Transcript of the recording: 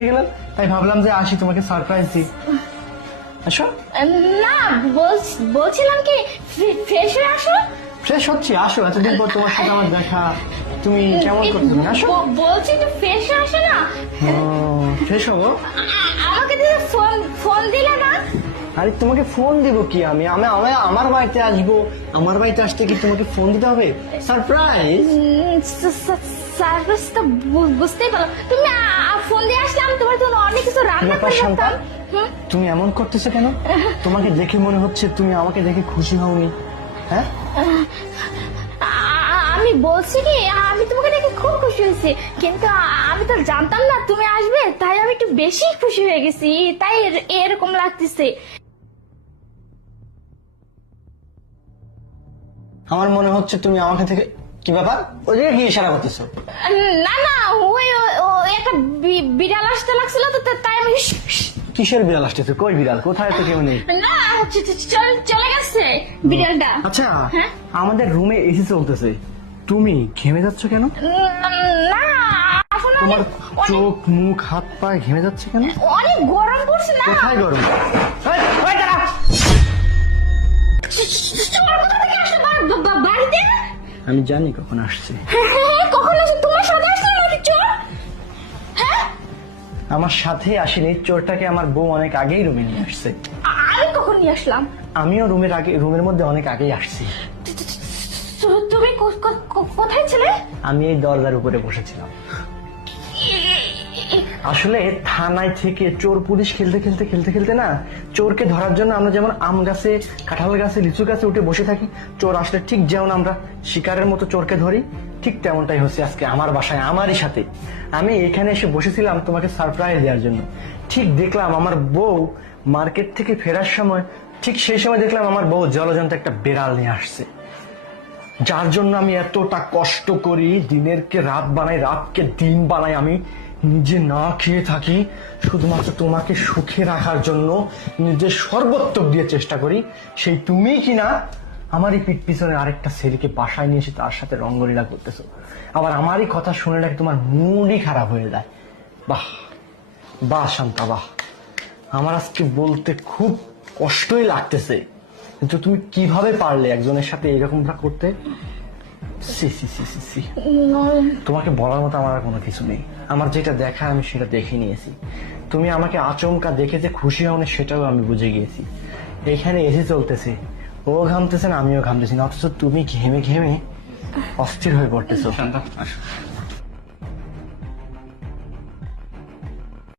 গেলাম, তাই ভাবলাম যে আসি তোমাকে সারপ্রাইজ দিই। আসো। না বলছিলাম কি ফ্রেশ হয়ে আসো। ফ্রেশ হচ্ছি, আসো। এতদিন পর তোমার সাথে আমার দেখা, তুমি কেমন করছো? তুমি আসো। বলছি একটু ফ্রেশ হয়ে আসো না। ফ্রেশ হবো? আমাকে দিদি ফোন দিলে না। আরে তোমাকে ফোন দিব কি? আমি আমি আমি আমার বাড়িতে আসবো, আমার বাড়িতে আসতে কি তোমাকে ফোন দিতে হবে? সারপ্রাইজ। সার্ভিস তো বুঝতেই পারো তুমি। ফোন দিয়ে আসলাম, তোমার জন্য অনেক কিছু রান্না ব্যাপার করে শান্তা, রাখতাম। তুমি এমন করতেছো কেন? তোমাকে দেখে মনে হচ্ছে তুমি আমাকে দেখে খুশি হওনি। হ্যাঁ, আমি বলছি কি, আমি তোমাকে দেখে খুব খুশি হয়েছি, কিন্তু আমি তো জানতাম না তুমি আসবে, তাই আমি একটু বেশি খুশি হয়ে গেছি, তাই এরকম লাগতেছে। আমার মনে হচ্ছে তুমি আমাকে থেকে কি ব্যাপার, ওই জায়গায় কি ইশারা করতেছো? না না, ওই একটা বিড়াল আসতে লাগছিল তো, তাই আমি কিসের বিড়াল আসতেছে? কই বিড়াল? কোথায়? তো কেউ নেই। না, চলে গেছে বিড়ালটা। আচ্ছা, হ্যাঁ? আমাদের রুমে এসি চলতেছে, তুমি ঘেমে যাচ্ছ কেন? না, এখন তোমার চোখ মুখ হাত পা ঘেমে যাচ্ছে কেন? অনেক গরম পড়ছে না। কোথায় গরম? এই, ওই দাঁড়া। তোমার কোথা থেকে আসলো বাড়িতে? আমি জানি কখন আসছে। কখন আসে? তোমার সাথে আসলো নাকি চোর? হ্যাঁ, আমার সাথে আসেনি, চোরটাকে আমার বউ অনেক আগেই রুমে নিয়ে আসছে। আমি কখন নিয়ে আসলাম? আমিও রুমের মধ্যে অনেক আগেই আসছি। তুমি কোথায় ছিলে? আমি এই দরজার উপরে বসেছিলাম। আসলে থানায় থেকে চোর পুলিশ খেলতে না, চোরকে ধরার জন্য আমরা যেমন আম গাছে, কাঁঠাল গাছে, লিচু গাছে উঠে বসে থাকি, চোর আসলে ঠিক যেমন আমরা শিকারের মতো চোরকে ধরি, ঠিক তেমনটাই হচ্ছে আজকে আমার বাসায় আমারই সাথে। আমি এখানে এসে বসেছিলাম তোমাকে সারপ্রাইজ দেওয়ার জন্য। ঠিক দেখলাম আমার বউ মার্কেট থেকে ফেরার সময়, ঠিক সেই সময় দেখলাম আমার বউ জলজন্ত একটা বিড়াল নিয়ে আসছে, যার জন্য আমি এতটা কষ্ট করি, দিনেরকে রাত বানাই, রাতকে দিন বানাই, আমি নিজে না খেয়ে থাকি শুধুমাত্র তোমাকে সুখে রাখার জন্য, নিজের সর্বোত্তম দিয়ে চেষ্টা করি। সেই তুমি কিনা আমার এই পিঠ পিছনে আরেকটা ছেলেকে বাসায় নিয়ে এসে তার সাথে রঙ্গলীলা করতেছো। আবার আমারই কথা শুনে নাকি তোমার মুডই খারাপ হয়ে যায়। বাহ বাহ শান্তা, বাহ। আমার আজকে বলতে খুব কষ্টই লাগতেছে, কিন্তু তুমি কিভাবে পারলে একজনের সাথে এরকমটা করতে? সি সি সি সি সি। তোমাকে বলার মতো আমার আর কোনো কিছু নেই। আমার যেটা দেখা আমি সেটা দেখে নিয়েছি। তুমি আমাকে আচমকা দেখে যে খুশি হও না সেটাও আমি বুঝে গিয়েছি। এখানে এসে চলতেছে, ও ঘামতেছে না, আমিও ঘামতেছি না, অথচ তুমি ঘেমে ঘেমে অস্থির হয়ে পড়তেছো। শান্তা, আসো।